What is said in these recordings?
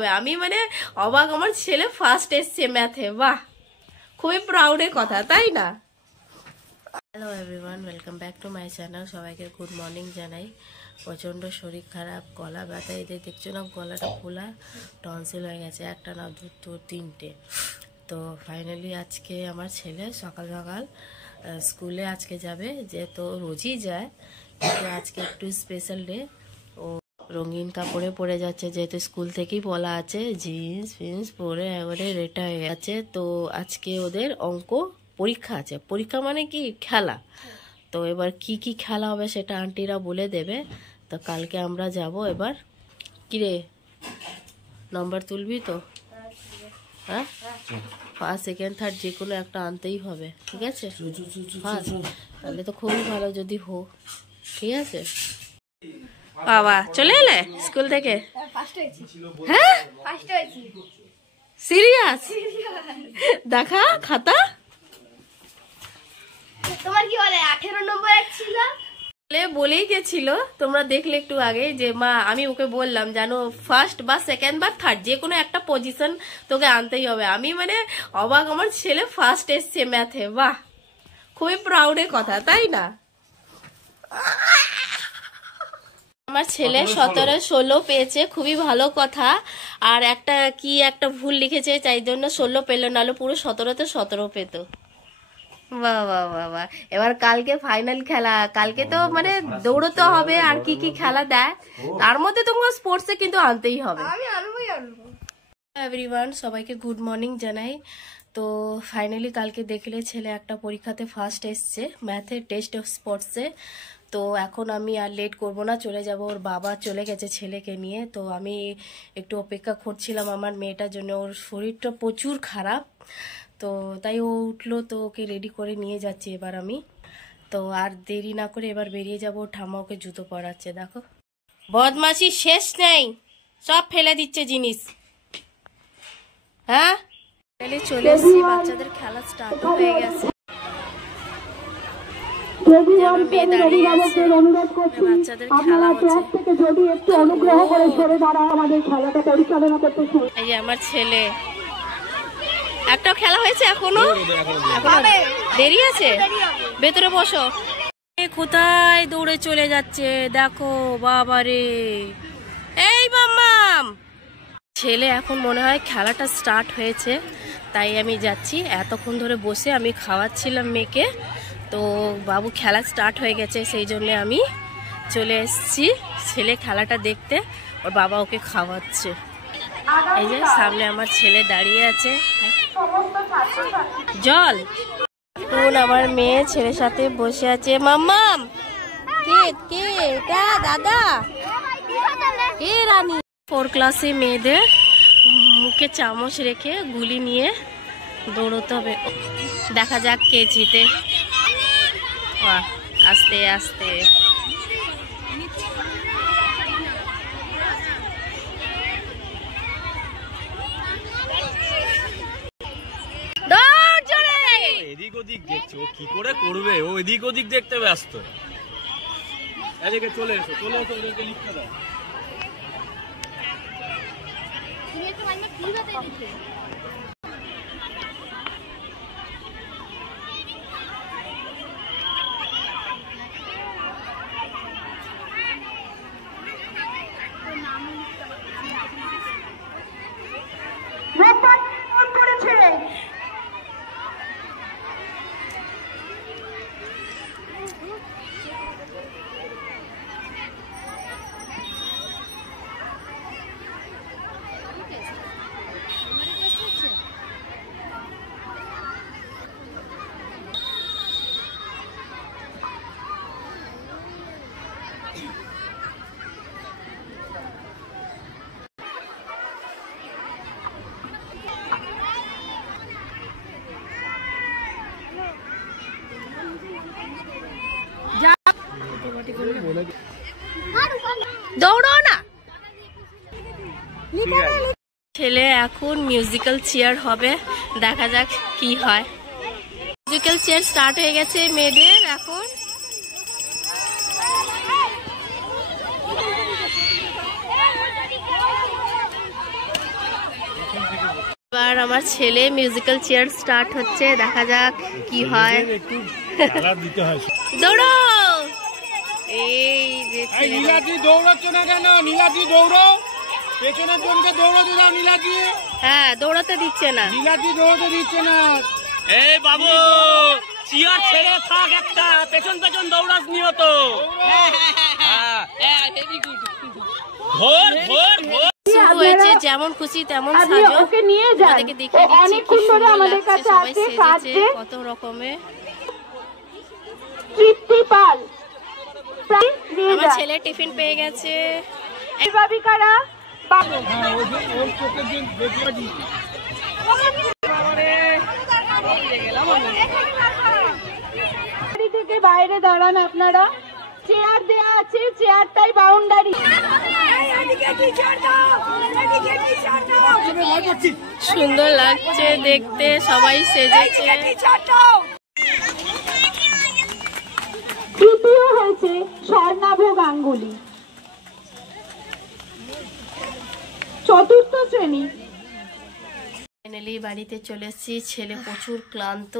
আমি মানে অবাক, আমার ছেলে ফার্স্ট এসছে ম্যাথে। বাহ, খুবই প্রাউডের কথা, তাই না? Hello everyone, welcome back to my channel. সবাইকে গুড মর্নিং জানাই। প্রচণ্ড শরীর খারাপ, গলা ব্যথা, এদের দেখছো না গলাটা ফোলা, টনসিল হয়ে গেছে, একটা না দুটো তিনটে। তো ফাইনালি আজকে আমার ছেলে সকাল সকাল স্কুলে আজকে যাবে, যে তো রোজই যায়, কিন্তু আজকে একটু স্পেশাল ডে। ও রঙিন কাপড়ে পরে যাচ্ছে, যেহেতু স্কুল থেকেই বলা আছে জিন্স ফিন্স পরে একবারে রেটা হয়ে গেছে। তো আজকে ওদের অঙ্ক পরীক্ষা আছে। পরীক্ষা মানে কি, খেলা। তো এবার কি কি খেলা হবে সেটা আন্টিরা বলে দেবে। তো কালকে আমরা যাব। এবার কিরে, নম্বর তুলবি তো? হ্যাঁ, ফার্স্ট সেকেন্ড থার্ড যে কোনো একটা আনতেই হবে, ঠিক আছে? তাহলে তো খুবই ভালো যদি হোক, ঠিক আছে? বাবা চলে এলে স্কুল থেকে? হ্যাঁ, সিরিয়াস? দেখা খাতা। তোমার কি বলে 18 নম্বর ছিল? বলেই গেছিল, তোমরা দেখলে একটু আগে, যে মা আমি ওকে বললাম জানো ফার্স্ট বা সেকেন্ড বা থার্ড যে কোনো একটা পজিশন তোকে আনতেই হবে। আমি মানে অবাক, আমার ছেলে ফার্স্ট এসছে ম্যাথে। বাহ, খুবই প্রাউডের কথা, তাই না? আমার ছেলে 17-16 পেয়েছে, খুবই ভালো কথা। আর একটা ভুল লিখেছে, তাই জন্য 16 পেল, নাহলে পুরো 17-তে 17 পেত। বাহ বাহ বাহ বাহ। এবার কালকে ফাইনাল খেলা, কালকে তো মানে দৌড়তে হবে, আর কি কি খেলা দেয় তার মধ্যে তোমার স্পোর্টসে কিন্তু আনতেই হবে। এভরিওয়ান, সবাইকে গুড মর্নিং জানাই। তো ফাইনালি কালকে দেখলে ছেলে একটা পরীক্ষাতে ফার্স্ট এসছে ম্যাথে, টেস্ট স্পোর্টসে। তো এখন আমি আর লেট করব না, চলে যাব। ওর বাবা চলে গেছে ছেলেকে নিয়ে। তো আমি একটু অপেক্ষা করছিলাম আমার মেয়েটার জন্য, ওর শরীরটা প্রচুর খারাপ। তো তাই ও উঠলো, তো ওকে রেডি করে নিয়ে যাচ্ছি এবার আমি। তো আর দেরি না করে এবার বেরিয়ে যাব। ঠাম্মা ওকে জুতো পরাচ্ছে, দেখো বদমাশি শেষ নেই, সব ফেলে দিচ্ছে জিনিস। হ্যাঁ, চলে এসছি, বাচ্চাদের খেলা স্টার্ট হয়ে গেছে। বাচ্চাদের খেলা হচ্ছে, এই যে আমার ছেলে। একটা খেলা হয়েছে, এখনো দেরি আছে, ভেতরে বসো। কোথায় দৌড়ে চলে যাচ্ছে দেখো, বাবারে। এই মাম্মাম, ছেলে এখন মনে হয় খেলাটা স্টার্ট হয়েছে, তাই আমি যাচ্ছি। এতক্ষণ ধরে বসে আমি খাওয়াচ্ছিলাম মেয়েকে, তো বাবু খেলা স্টার্ট হয়ে গেছে, সেই জন্য আমি চলে এসেছি ছেলে খেলাটা দেখতে। ওর বাবা ওকে খাওয়াচ্ছে। এই যে সামনে আমার ছেলে দাঁড়িয়ে আছে, জল। এখন আমার মেয়ে ছেলের সাথে বসে আছে। মাম্মাম, কে এটা? দাদা, কে রানী? 4 ক্লাসে মেয়েদের মুখে চামচ রেখে গুলি নিয়ে দৌড়তে হবে। দেখা যাক কে জিতে। আস্তে আস্তে এদিক ওদিক দেখছো, কি করে করবে ও? এদিক ওদিক দেখতে ব্যস্ত। এদিকে চলে এসো, চলে এসো, ওদেরকে লিখতে দাও। দৌড়ো না। ছেলে এখন মিউজিক্যাল চেয়ার হবে, দেখা যাক কি হয়। মিউজিক্যাল চেয়ার স্টার্ট হয়ে গেছে মেয়েদের এখন। এবার আমার ছেলে মিউজিক্যাল চেয়ার স্টার্ট হচ্ছে, দেখা যাক কি হয়। দৌড়ো, এই যে নীলাদি দৌড়াচ্ছ না কেন? নীলাদি দৌড়ো, পেছনের জনকে দৌড়াতে দাও। নীলাদি, হ্যাঁ দৌড়াতে দিচ্ছে না। নীলাদি দৌড়াতে দিচ্ছে না। এই বাবু, চেয়ার ছেড়ে থাক, একটা পেছন পেছন দৌড়াস নিয়ত। ঘোর ঘোর ঘোর। শুরু হয়েছে, যেমন খুশি তেমন সাজো। ওকে নিয়ে যান, আমাদেরকে দেখিয়ে দিচ্ছি অনেকক্ষণ ধরে আমাদের কাছে সবাই আছে সেজেছে কাজে। কত রকমের। তৃপ্তি পাল প্রায় নিয়ে আমার যান। ছেলে টিফিন পেয়ে গেছে। অভিভাবিকারা বাবু বাড়ি থেকে বাইরে দাঁড়ান আপনারা। চেয়ার দেয়া আছে, চেয়ারটাই বাউন্ডারি। সুন্দর লাগছে দেখতে, সবাই সেজেছে। তৃতীয় হয়েছে স্বর্ণাভ গাঙ্গুলি। চতুর্থ শ্রেণী। ফাইনালি বাড়িতে চলে এসেছি, ছেলে প্রচুর ক্লান্ত।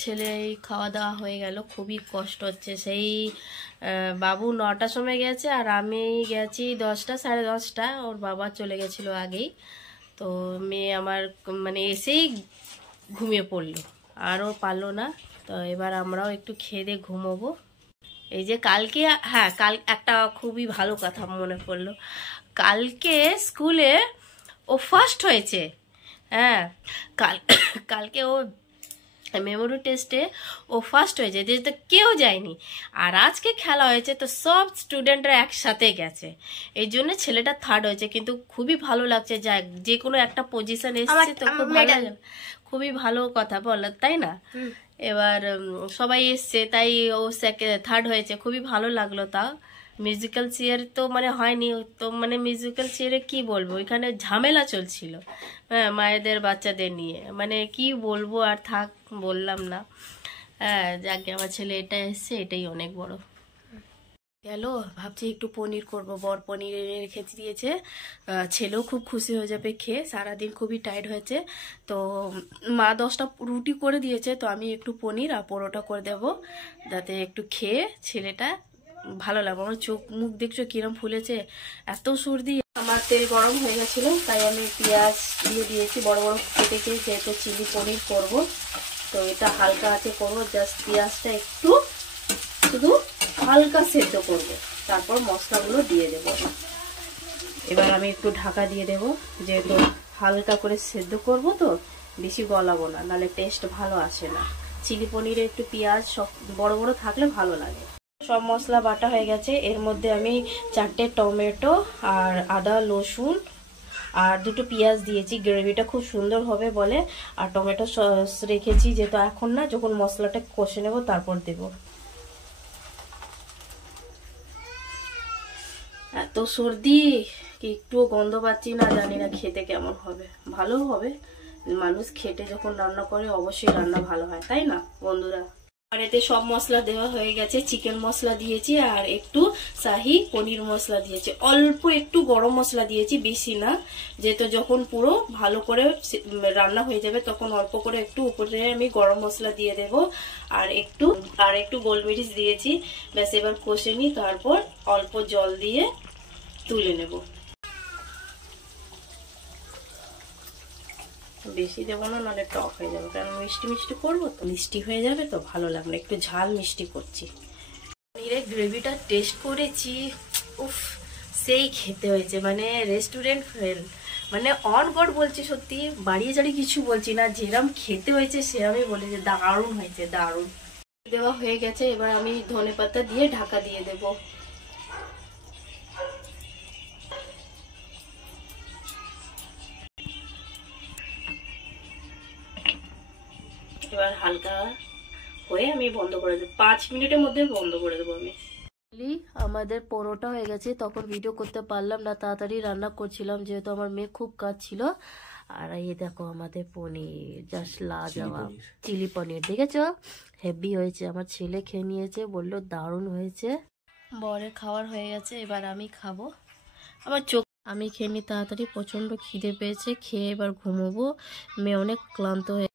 ছেলে এই খাওয়া দাওয়া হয়ে গেল, খুবই কষ্ট হচ্ছে। সেই বাবু 9টার সময় গেছে আর আমি গেছি 10টা, সাড়ে 10টা। ওর বাবা চলে গেছিলো আগেই। তো মেয়ে আমার মানে এসেই ঘুমিয়ে পড়লো, আরও পারলো না। তো এবার আমরাও একটু খেয়ে দিয়ে ঘুমোবো। এই যে কালকে, হ্যাঁ কাল একটা খুবই ভালো কথা মনে পড়লো। কালকে স্কুলে ও ফার্স্ট হয়েছে। হ্যাঁ কালকে ও মেমোরি টেস্টে ও ফার্স্ট হয়েছে, যেহেতু কেউ যায়নি। আর আজকে খেলা হয়েছে তো সব স্টুডেন্টরা একসাথে গেছে, এই জন্য ছেলেটা থার্ড হয়েছে। কিন্তু খুবই ভালো লাগছে, যা যে কোনো একটা পজিশন এসেছে তো খুব ভালো লাগে, খুবই ভালো কথা বলো, তাই না? এবার সবাই এসছে তাই ও থার্ড হয়েছে, খুবই ভালো লাগলো। তা মিউজিক্যাল চেয়ার তো মানে হয়নি, তো মানে মিউজিক্যাল চেয়ারে কি বলবো, এখানে ঝামেলা চলছিল হ্যাঁ মায়েদের বাচ্চাদের নিয়ে, মানে কি বলবো, আর থাক বললাম না। হ্যাঁ যাকে আমার ছেলে এটা এসছে, এটাই অনেক বড় গেল। ভাবছি একটু পনির করব, বর পনির এনে রেখে দিয়েছে। ছেলেও খুব খুশি হয়ে যাবে খেয়ে, সারাদিন খুবই টায়ার্ড হয়েছে। তো মা 10টা রুটি করে দিয়েছে, তো আমি একটু পনির আর পরোটা করে দেব, যাতে একটু খেয়ে ছেলেটা ভালো লাগবে। আমার চোখ মুখ দেখছো কিরম ফুলেছে, এত সর্দি। আমার তেল গরম হয়ে গেছিলো, তাই আমি পেঁয়াজ দিয়ে দিয়েছি বড় বড় কেটেছি, যেহেতু চিলি পনির করব। তো এটা হালকা আছে করবো, জাস্ট পেঁয়াজটা একটু শুধু হালকা সেদ্ধ করব, তারপর মশলাগুলো দিয়ে দেব। এবার আমি একটু ঢাকা দিয়ে দেব, যেহেতু হালকা করে সেদ্ধ করব, তো বেশি গলাবো না, নাহলে টেস্ট ভালো আসে না। চিলি পনিরে একটু পেঁয়াজ সব বড় বড় থাকলে ভালো লাগে। সব মশলা বাটা হয়ে গেছে, এর মধ্যে আমি 4টে টমেটো আর আদা রসুন আর 2টো পেঁয়াজ দিয়েছি, গ্রেভিটা খুব সুন্দর হবে বলে। আর টমেটো সস রেখেছি, যেহেতু এখন না, যখন মশলাটা কষে নেব তারপর দেব। এত সর্দি কি একটুও গন্ধ পাচ্ছি না, জানি না খেতে কেমন হবে। ভালো হবে, মানুষ খেটে যখন রান্না করে অবশ্যই রান্না ভালো হয়, তাই না বন্ধুরা? আর এতে সব মশলা দেওয়া হয়ে গেছে, চিকেন মশলা দিয়েছি আর একটু শাহি পনির মশলা দিয়েছি, অল্প একটু গরম মশলা দিয়েছি, বেশি না। যেহেতু যখন পুরো ভালো করে রান্না হয়ে যাবে তখন অল্প করে একটু উপরে আমি গরম মশলা দিয়ে দেব, আর একটু গোলমরিচ দিয়েছি। ব্যাস এবার কষে নিই, তারপর অল্প জল দিয়ে তুলে নেব। বেশি দেবো না, নাহলে টক হয়ে যাবে, কারণ মিষ্টি মিষ্টি করবো তো, মিষ্টি হয়ে যাবে তো ভালো লাগবে না, একটু ঝাল মিষ্টি করছি। পনিরের গ্রেভিটা টেস্ট করেছি, উফ সেই খেতে হয়েছে, মানে রেস্টুরেন্ট ফেল, মানে অন গড বলছি, সত্যি বাড়িয়ে চাড়িয়ে কিছু বলছি না, যেরকম খেতে হয়েছে সেরকমই বলেছে, দারুণ হয়েছে, দারুণ। দেওয়া হয়ে গেছে, এবার আমি ধনেপাতা দিয়ে ঢাকা দিয়ে দেবো। এবার হালকা হয়ে আমি বন্ধ করে দেবো, 5 মিনিটের মধ্যে বন্ধ করে দেবো আমি। আমাদের পরোটা হয়ে গেছে, তখন ভিডিও করতে পারলাম না, তাড়াতাড়ি রান্না করছিলাম যেহেতু আমার মেয়ে খুব কাজ ছিল। আর এই দেখো আমাদের পনির, জাস্ট লাজবাব চিলি পনির, দেখেছো হেভি হয়েছে। আমার ছেলে খেয়ে নিয়েছে, বললো দারুণ হয়েছে। বরের খাওয়ার হয়ে গেছে, এবার আমি খাবো। আমার চোখ আমি খেয়ে নি তাড়াতাড়ি, প্রচণ্ড খিদে পেয়েছে, খেয়ে এবার ঘুমোবো। মেয়ে অনেক ক্লান্ত হয়ে